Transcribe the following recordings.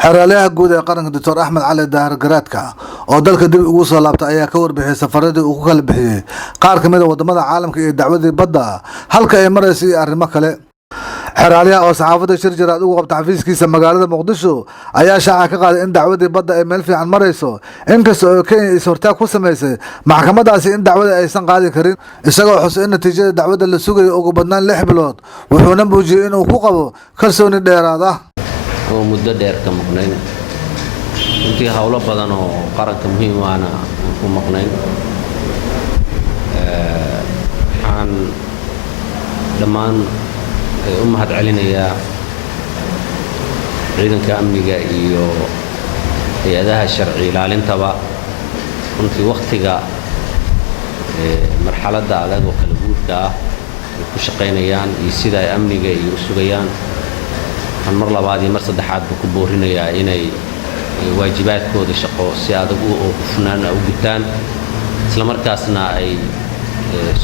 xeraalyaha guud ee qaranka Dr. Axmed Cali Daahir Garaadka oo dalka dib ugu soo laabtay ayaa ka warbixiyay safaradii uu ku kala bixiyay qaar ka mid ah wadamada caalamka iyo dacwadii badda halka ay maraysay arrimo kale. xeraalyaha oo saxaafadda shir jaraad ugu qabta xafiiskiisa magaalada Muqdisho ayaa shaaca ka qaaday in dacwadii badda ay meel fiican marayso inkasta oo Kenya is hortaag ku sameysay maxkamadaasi in dacwada aysan qaadi karin isagoo xusay in natiijada dacwada la sugayo ugu badnaan 6 bilood wuxuuna muujiyay inuu ku qabo kalsooni dheeraad ah oo muddo dheer ka maqnayn intii hawlo badan oo qaranka muhiim waana ku maqnayn aan dhamaan u mahad celinayaa ciidanka amniga iyo hay'adaha sharci ilaalintaba runtii waqtiga marxaladda adag oo kala guurka ah ay ku shaqaynayaan iyo sida ay amniga iyo sugayaan aan mar labaad iyo mar saddexaad ku boorinayaa inay waajibaadkooda shaqo si adag u hufnaan u gutaan isla markaasna ay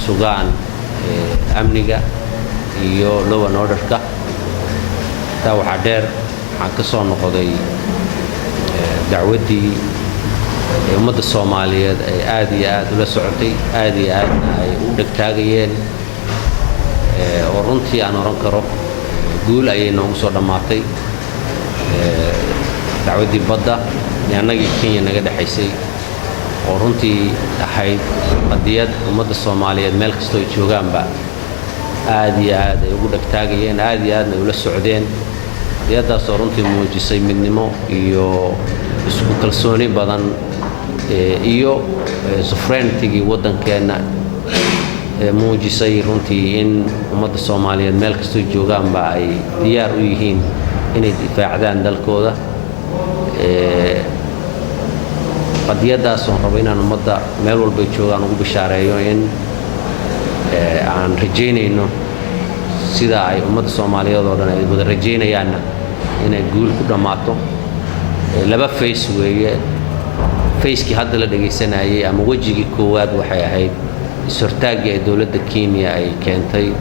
sugaan amniga iyo law and order-ka taa waxaa dheer waxaan ka soo noqday dacwaddii ummadda Soomaaliyeed ay aad iyo aad ula socotay aad iyo aadna ay u dhagtaagayeen oo runtii aan oran karo guul ayay noogu soo dhammaatay dacwaddii badda annagii Kenya naga dhaxaysay oo runtii ahayd qadiyad ummadda Soomaaliyeed meel kastoo ay joogaanba aad iyo aad ay ugu dhagtaagayeen aad iyo aadna ula socdeen qadiyadaas oo runtii muujisay midnimo iyo isku kalsooni badan iyo sovereignty-gii waddankeena muujisay runtii in ummadda Soomaaliyeed meel kastoo joogaanba ay diyaar u yihiin inay difaacdaan dalkooda qadiyadaas oo rabo inaan ummadda meel walba joogaan ugu bishaareeyo in aan rajaynayno sida ay ummadda Soomaaliyeed oo dhan ay wada rajaynayaan inay guul ku dhamaato laba face weeye face-kii hadda la dhageysanayay ama wajigii koowaad waxay ahayd is-hortaagii ay dawladda Kenya ay keentay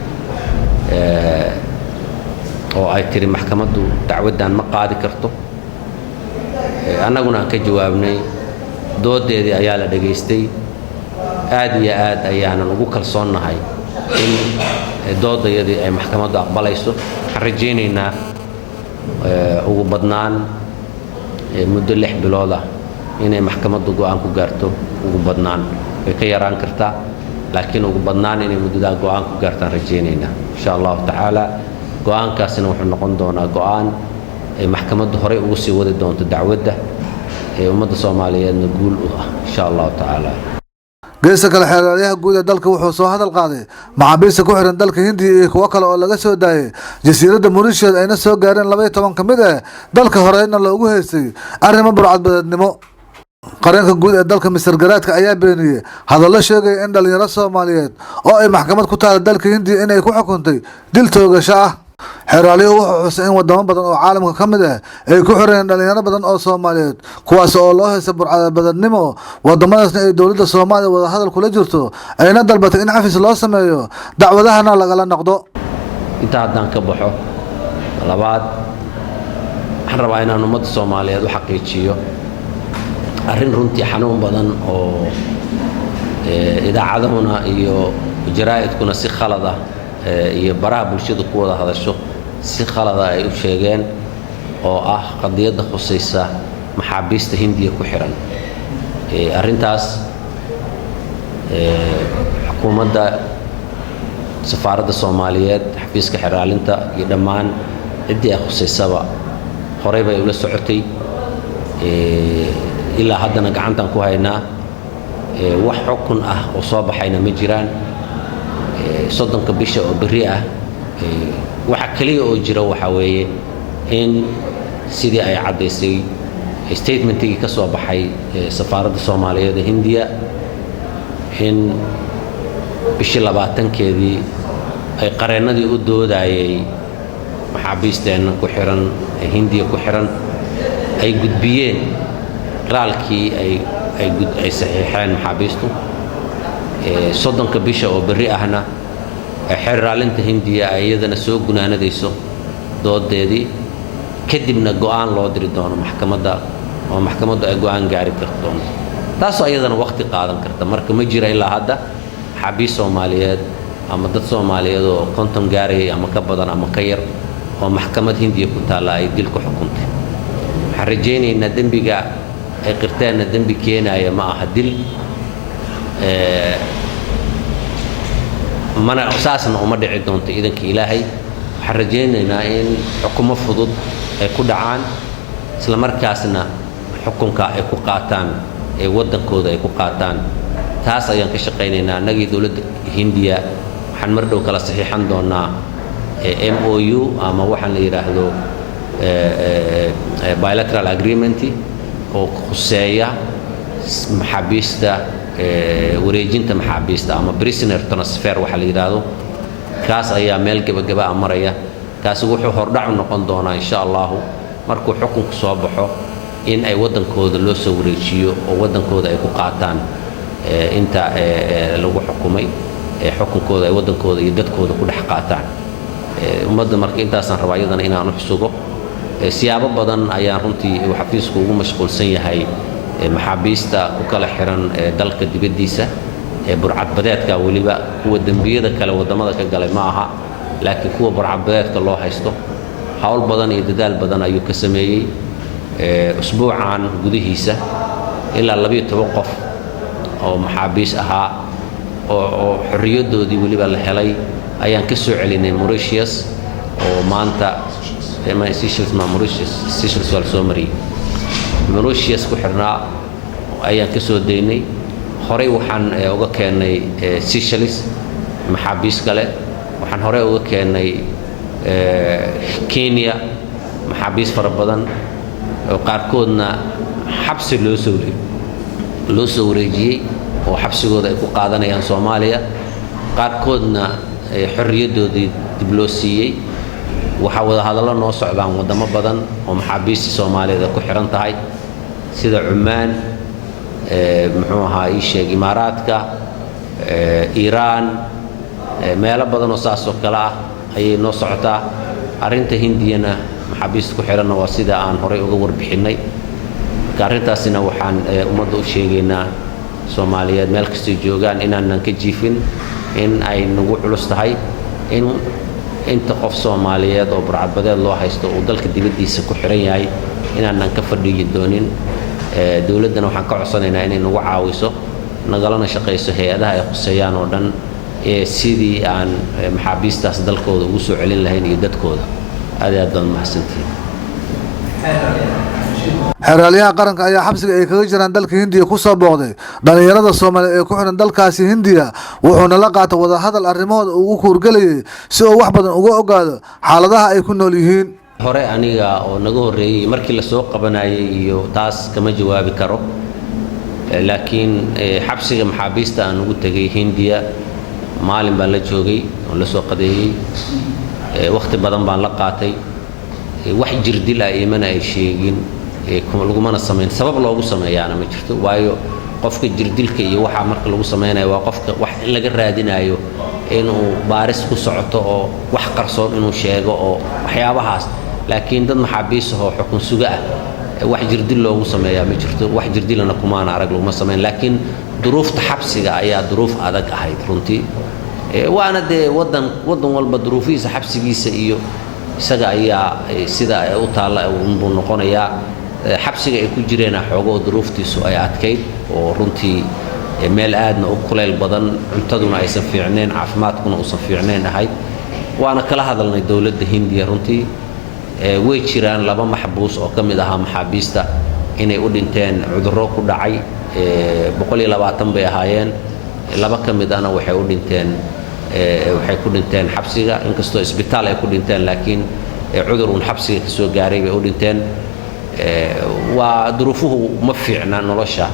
oo ay tiri maxkamaddu dacwaddan ma qaadi karto annaguna aan ka jawaabnay doodeedii ayaa la dhageystay aad iyo aad ayaanan ugu kalsoonahay in doodayadii ay maxkamaddu aqbalayso waxaan rajaynaynaa ugu badnaan muddo 6 bilood ah inay maxkamaddu go'aan ku gaarto ugu badnaan way ka yaraan kartaa laakiin ugu badnaan inay muddada go'aan ku gaartaan rajaynaynaa insha Allah ta'ala go'aankaasina wuxuu noqon doonaa go'aan ay maxkamaddu horey ugu sii wadi doonto dacwadda ummadda Soomaaliyeedna guul u ah insha Allah ta'ala geeska kale xeraalyaha guud ee dalka wuxuu soo hadal qaaday maxaabiista ku xiran dalka Hindiya iyo kuwa kale oo laga soo daayay jasiiradda Mauritius ayna soo gaareen 12 ka mid ah dalka horeyna loogu heystay arrimo burcadbadeednimo qaranka guud ee dalka Mr. Garaadka ayaa beeniyay hadallo sheegay in dhalinyaro Soomaaliyeed oo ay maxkamad ku taal dalka Hindiya inay ku xukuntay dil toogasho ah xeraalyaha wuxuu xusay in wadamo badan oo caalamka ka mid ah ay ku xireen dhalinyaro badan oo Soomaaliyeed kuwaas oo loo heystay burcadbadeednimo wadamadaasna ay dawladda Soomaaliya wada hadal kula jirto ayna dalbatay in cafis loo sameeyo dacwadahana lagala noqdo inta haddaan ka baxo labaad waxaan rabaa inaan ummadda Soomaaliyeed u xaqiijiyo arrin runtii xanuun badan oo idaacadahuna iyo jaraa'idkuna si khalad ah iyo baraha bulshada ku wada hadasho si khalad ah ay u sheegeen oo ah qadiyadda khusaysa maxaabiista Hindiya ku xiran arrintaas xukuumadda safaaradda Soomaaliyeed xafiiska xeraalinta iyo dhammaan ciddii ay khusaysaba horey bay ula socotay ilaa haddana gacantan ku haynaa wax xukun ah oo soo baxayna ma jiraan 30 bisha oo bari ah waxa kaliya oo jira waxa weeye in sidii ay cadeysay statementkii ka soo baxay safaaradda Soomaaliyeed ee Hindiya in bishii 20-keedii ay qareenadii u doodayay maxaabiisteena ku xiran Hindiya ku xiran ay gudbiyeen raalkii ay saxiixeen maxaabiistu 30 bisha oo bari ahna xeraalinta Hindiya ay iyadana soo gunaanadayso doodeedii kadibna go'aan loo diri doono maxkamadda oo maxkamaddu ay go'aan gaari karto taasoo ayadana waqti qaadan karta marka ma jira ilaa hadda xabiis Soomaaliyeed ama dad Soomaaliyeed oo konton gaarayay ama ka badan ama ka yar oo maxkamad Hindiya ku taala ay dil ku xukuntay waxaan rajaynaynaa dembiga ay qirteenna dembi keenaya ma aha dil mana asaasna uma dhici doonto idanka Ilaahay waxaan rajaynaynaa in xukumo fudud ay ku dhacaan isla markaasna xukunka ay ku qaataan ee wadankooda ay ku qaataan taas ayaan ka shaqaynaynaa anagii dawladda Hindiya waxaan mar dhow kala saxiixan doonaa MOU ama waxaan la yiraahdo bilateral agreement oo khuseeya maxaabiista wareejinta maxaabiista ama prisoner transfer waxa la yiraahdo kaas ayaa meel gabagaba maraya kaas wuxuu hordhac noqon doonaa insha Allah markuu xukunku soo baxo in ay wadankooda loo soo wareejiyo oo wadankooda ay ku qaataan inta lagu xukumay xukunkooda ay wadankooda iyo dadkooda ku dhex qaataan ummadda marka intaasan rabaa iyadana inaan u xusugo siyaabo badan ayaan runtii xafiisku ugu mashquulsan yahay maxaabiista ku kala xiran dalka dibadiisa burcadbadeedka waliba kuwa dambiyada kale wadamada ka galay ma aha laakiin kuwa burcadbadeedka loo haysto hawl badan iyo dadaal badan ayuu ka sameeyay usbuucan gudihiisa ilaa 12 qof oo maxaabiis ahaa oo xorriyadoodii waliba la helay ayaan ka soo celinay Mauritius oo maanta Seychelles wal Somali Mauritius ku xirnaa ayaan ka soo deynay horey waxaan uga keenay Seychelles maxaabiis kale waxaan horey uga keenay Kenya maxaabiis fara badan oo qaarkoodna xabsi loo soo wareejiyay oo xabsigooda ay ku qaadanayaan Soomaaliya qaarkoodna xorriyadoodii dib loo siiyay waxa wada hadallo noo socdaan wadamo badan oo maxaabiista Soomaaliyeed ku xiran tahay sida Oman muxuu ahaa Imaaraadka Iran meelo badan oo saas oo kala ah ayay noo socotaa arinta Hindiyana maxaabiista ku xiran waa sida aan horey uga warbixinay arrintaasina waxaan ummadda u sheegaynaa Soomaaliyeed meel kasta joogaan inaanan ka jiifin in ay nagu culus tahay in inta qof Soomaaliyeed oo burcadbadeed loo haysto oo dalka dibadiisa ku xiran yahay inaanan ka fadhiyi doonin dawladana waxaan ka codsanaynaa inay nagu caawiso nagalana shaqeyso hay'adaha ay khuseeyaan oo dhan sidii aan maxaabiistaas dalkooda ugu soo celin lahayn iyo dadkooda aad baan mahadsantihiin xeraalyaha qaranka ayaa xabsiga ay kaga jiraan dalka Hindiya ku soo booqday dhalinyarada Soomaaliyeed ee ku xiran dalkaasi Hindiya wuxuuna la qaatay wada hadal arrimahooda ugu kuurgalayay si uu wax badan uga ogaado xaaladaha ay ku nool yihiin hore aniga oo naga horeeyay markii la soo qabanayay iyo taas kama jawaabi karo laakiin xabsiga maxaabiista aan ugu tagay Hindiya maalin baan la joogay oo la soo qadeeyay waqti badan baan la qaatay wax jirdil ah iimana ay sheegin lagumana sameyn sabab loogu sameeyaana ma jirto waayo qofka jirdilka iyo waxa marka lagu sameynayo waa qofka wax in laga raadinayo inuu baaris ku socoto oo wax qarsoon inuu sheego oo waxyaabahaas laakiin dad maxaabiis oo xukun suga ah wax jirdil loogu sameeyaa ma jirto wax jirdilana kumaana arag laguma sameyn laakiin duruufta xabsiga ayaa duruuf adag ahayd runtii waana de wadan walba duruufiisa xabsigiisa iyo isaga ayaa sida ay u taala uu noqonayaa xabsiga ay ku jireen xoogoo duruuftiisu ay adkayd oo runtii meel aadna u kuleyl badan cuntaduna aysan fiicneen caafimaadkuna uusan fiicneen ahayd waana kala hadalnay dawladda Hindiya runtii way jiraan laba maxbuus oo kamid ahaa maxaabiista inay u dhinteen cudurro ku dhacay 120 bay ahaayeen laba kamid ana waxay ku dhinteen xabsiga inkastoo isbitaal ay ku dhinteen laakiin cudur uu xabsiga ka soo gaaray bay u dhinteen waa duruufuhu ma fiicna nolosha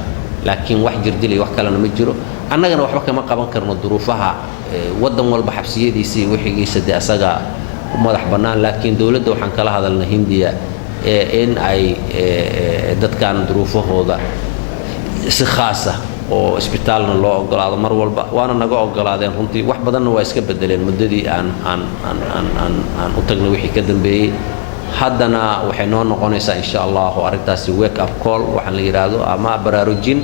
laakiin wax jirdil iyo wax kale ma jiro annagana waxba kama qaban karno duruufaha wadan walba xabsiyadiisa iyo wixigiisa de asaga madax banaan laakiin dawladda waxaan kala hadalnaa Hindiya in ay dadkan duruufahooda si khaas ah oo isbitaalna loo ogolaado mar walba waana naga ogolaadeen runtii wax badanna waa iska bedeleen muddadii aan u tagnay wixii ka dambeeyay haddana waxay noo noqonaysaa insha Allah arrintaasi wake up call waxaan la yiraahdo ama baraarujin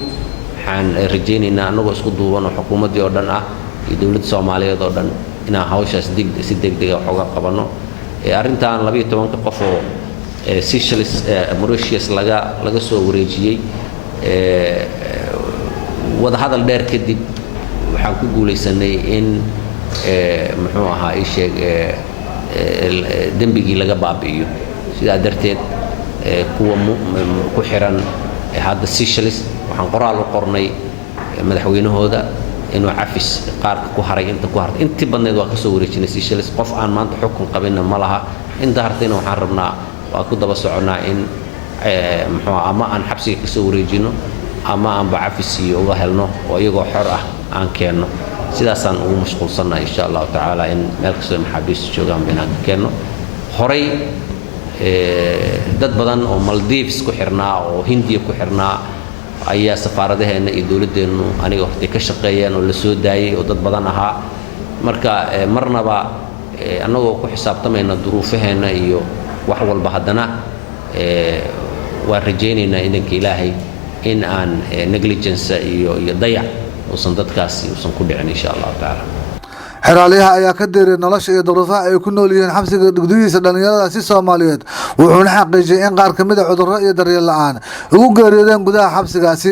waxaan rajaynaynaa anagoo isku duuban oo xukuumadii oo dhan ah iyo dawladda Soomaaliyeed oo dhan inaan hawshaas si degdeg ah uga qabano arrintan 12 qof oo Seychelles Mauritius laga soo wareejiyay wada hadal dheer kadib waxaan ku guuleysanay in muxuu ahaa ay sheeg dambigii laga baabi'iyo sidaa darteed kuwa ku xiran hadda Seychelles waxaan qoraal u qornay madaxweynahooda inuu cafis qaarka ku haray inta badneed waa ka soo wareejinay Seychelles qof aan maanta xukun qabina ma laha inta hartayna waxaan rabnaa waa ku daba soconaa in muxuu ama aan xabsiga ka soo wareejino ama aan cafis iyo uga helno oo iyagoo xor ah aan keenno sidaasaan ugu mashquulsanahay insha Allah taala in meel kasta maxaabiis joogaan binaan keenno horay dad badan oo Maldives ku xirnaa oo Hindiya ku xirnaa ayaa safaaradaheena iyo dawladeenu aniga waqti ka shaqeeyeen oo la soo daayay oo dad badan ahaa marka marnaba anagoo ku xisaabtamayna duruufaheena iyo wax walba haddana waan rajaynaynaa idanka Ilaahay in aan negligence iyo dayac uusan dadkaasi uusan ku dhicin insha Allah taala xeraaliyaha ayaa ka diiray nolosha iyo duruufaha ay ku nool yihiin xabsiga gudihiisa dhalinyarada Soomaaliyeed wuxuuna xaqiijiyay in qaar kamid ah cudurro iyo daryeel la'aan ugu geeriyoodeen gudaha xabsigaasi